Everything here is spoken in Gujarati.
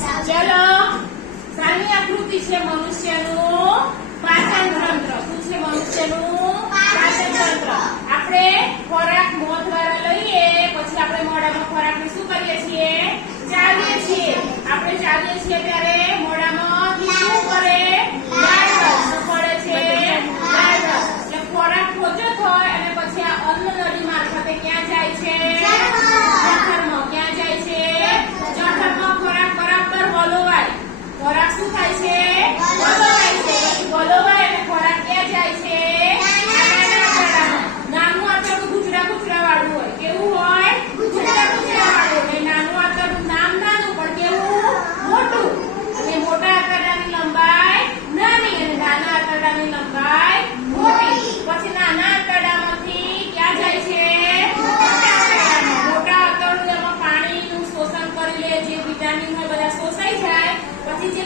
ચલો સાની આકૃતિ છે મનુષ્યનું પાચન તંત્ર. શું છે મનુષ્યનું પાચન તંત્ર? આપણે ખોરાક મોં દ્વારા લઈએ પછી આપણે મોઢામાં ખોરાકને શું કરીએ છીએ? ચાવીએ છીએ. આપણે ચાવીએ છીએ ત્યારે મોઢામાં શું કરે? લાળ શું પડે છે? લાળ. એટલે ખોરાક પોચો થાય અને પછી આ અન્ન નળી મારફતે ક્યાં જાય છે? જઠરમાં. ક્યાં જાય છે? જઠરમાં. ખોરાક બરાબર વલોવાય. ખોરાક શું થાય છે? વલોવાય છે. વલોવાય અને ખોરાક ક્યાં જાય છે? નાનું આંતરડું ગુજરા ગુજરા વાળું હોય. કેવું હોય? ગુજરા ગુજરા વાળું. અને નાનું આંતરડું નામ નાનું પણ કેવું? મોટું. અને મોટા આંતરડાની લંબાઈ નાની અને નાના આંતરડાની લંબાઈ મોટી. પછી નાના આંતરડામાંથી ક્યાં જાય છે? મોટા આંતરડામાં. મોટા આંતરડામાં પાણીનું શોષણ કરી લે, જે વિટામિન હોય બધા શોષાઈ જાય. પછી જે